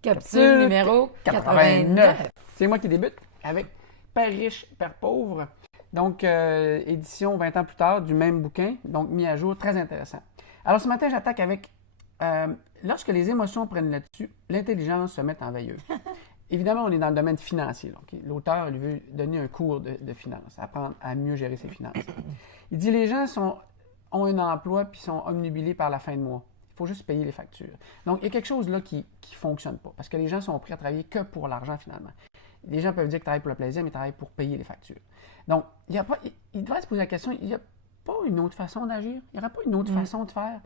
Capsule numéro 89. C'est moi qui débute avec Père riche, Père pauvre. Donc, édition 20 ans plus tard du même bouquin, donc mis à jour, très intéressant. Alors, ce matin, j'attaque avec lorsque les émotions prennent le dessus, l'intelligence se met en veilleuse. Évidemment, on est dans le domaine financier. Donc, l'auteur lui veut donner un cours de finances, apprendre à mieux gérer ses finances. Il dit les gens ont un emploi puis sont omnubilés par la fin de mois. Il faut juste payer les factures. Donc, il y a quelque chose là qui ne fonctionne pas parce que les gens sont prêts à travailler que pour l'argent finalement. Les gens peuvent dire qu'ils travaillent pour le plaisir, mais ils travaillent pour payer les factures. Donc, il devrait se poser la question, il n'y a pas une autre façon d'agir? Il n'y aurait pas une autre façon de faire?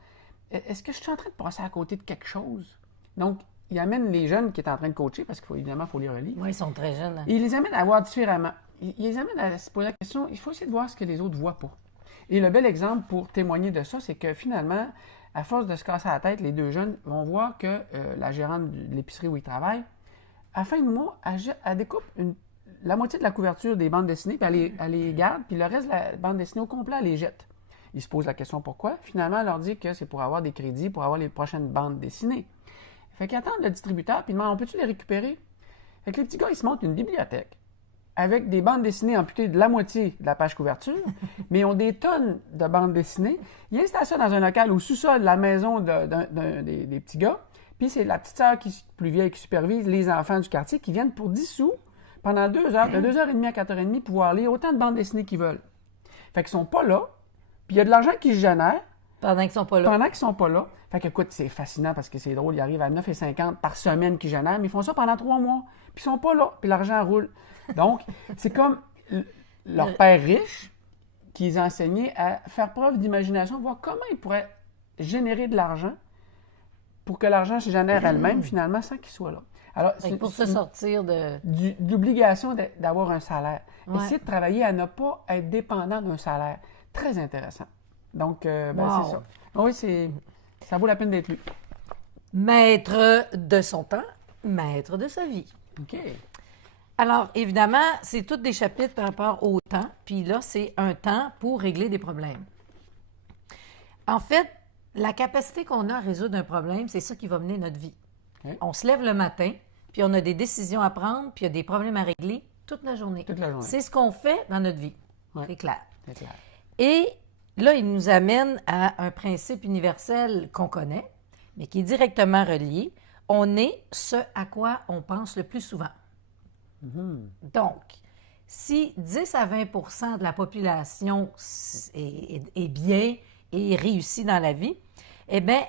Est-ce que je suis en train de passer à côté de quelque chose? Donc, il amène les jeunes qui est en train de coacher, parce qu'évidemment, il faut les relire. Oui, ils sont très jeunes. Hein. Et il les amène à voir différemment. Il les amène à se poser la question, il faut essayer de voir ce que les autres ne voient pas. Et le bel exemple pour témoigner de ça, c'est que finalement, à force de se casser la tête, les deux jeunes vont voir que la gérante de l'épicerie où ils travaillent, à la fin de mois, elle découpe la moitié de la couverture des bandes dessinées, puis elle les garde, puis le reste de la bande dessinée au complet, elle les jette. Ils se posent la question pourquoi. Finalement, elle leur dit que c'est pour avoir des crédits, pour avoir les prochaines bandes dessinées. Fait qu'ils attendent le distributeur, puis ils demandent, on peut-tu les récupérer? Fait que les petits gars, ils se montent une bibliothèque avec des bandes dessinées amputées de la moitié de la page couverture, mais ils ont des tonnes de bandes dessinées. Ils installent ça dans un local au sous-sol de la maison des petits gars, puis c'est la petite sœur plus vieille qui supervise les enfants du quartier qui viennent pour 10 sous pendant 2 heures, de 2h30 à 4h30, pouvoir lire autant de bandes dessinées qu'ils veulent. Fait qu'ils sont pas là, puis il y a de l'argent qui se génère. Pendant qu'ils sont pas là. Pendant qu'ils sont pas là. Fait que, écoute, c'est fascinant parce que c'est drôle, ils arrivent à 9,50 par semaine qu'ils génèrent, mais ils font ça pendant 3 mois, puis ils sont pas là, puis l'argent roule. Donc, c'est comme leur père riche qui les a enseignés à faire preuve d'imagination, voir comment ils pourraient générer de l'argent pour que l'argent se génère elle-même, finalement, sans qu'ils soient là. Alors, pour se sortir de l'obligation d'avoir un salaire. Ouais. Essayer de travailler à ne pas être dépendant d'un salaire. Très intéressant. Donc, c'est ça. Oui, ça vaut la peine d'être lu. Maître de son temps, maître de sa vie. OK. Alors, évidemment, c'est tous des chapitres par rapport au temps. Puis là, c'est un temps pour régler des problèmes. En fait, la capacité qu'on a à résoudre un problème, c'est ça qui va mener notre vie. Okay. On se lève le matin, puis on a des décisions à prendre, puis il y a des problèmes à régler toute la journée. Toute la journée. C'est ce qu'on fait dans notre vie. Ouais. C'est clair. C'est clair. Et là, il nous amène à un principe universel qu'on connaît, mais qui est directement relié. On est ce à quoi on pense le plus souvent. Donc, si 10 à 20 de la population est bien et réussit dans la vie, eh bien,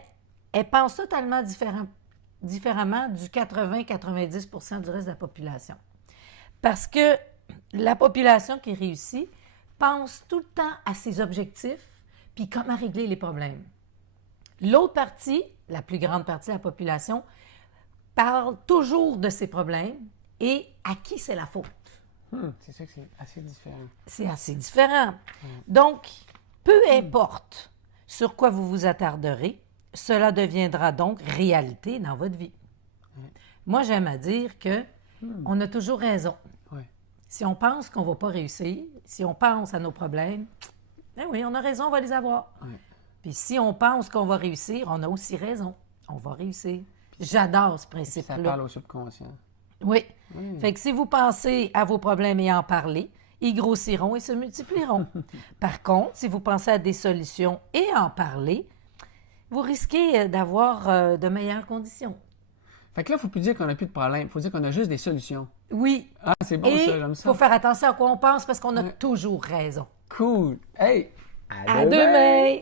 elle pense totalement différemment du 80-90 du reste de la population. Parce que la population qui réussit pense tout le temps à ses objectifs puis comment régler les problèmes. L'autre partie, la plus grande partie de la population, parle toujours de ses problèmes et à qui c'est la faute. C'est ça que c'est assez différent. C'est assez différent. Donc, peu importe sur quoi vous vous attarderez, cela deviendra donc réalité dans votre vie. Moi, j'aime à dire que on a toujours raison. Si on pense qu'on ne va pas réussir, si on pense à nos problèmes, ben oui, on a raison, on va les avoir. Puis si on pense qu'on va réussir, on a aussi raison, on va réussir. J'adore ce principe-là. Ça parle au subconscient. Oui. Fait que si vous pensez à vos problèmes et en parler, ils grossiront et se multiplieront. Par contre, si vous pensez à des solutions et en parler, vous risquez d'avoir de meilleures conditions. Fait que là, il ne faut plus dire qu'on n'a plus de problème. Il faut dire qu'on a juste des solutions. Oui. Ah, c'est bon ça, j'aime ça. Il faut faire attention à quoi on pense parce qu'on a toujours raison. Cool. Hey! À demain!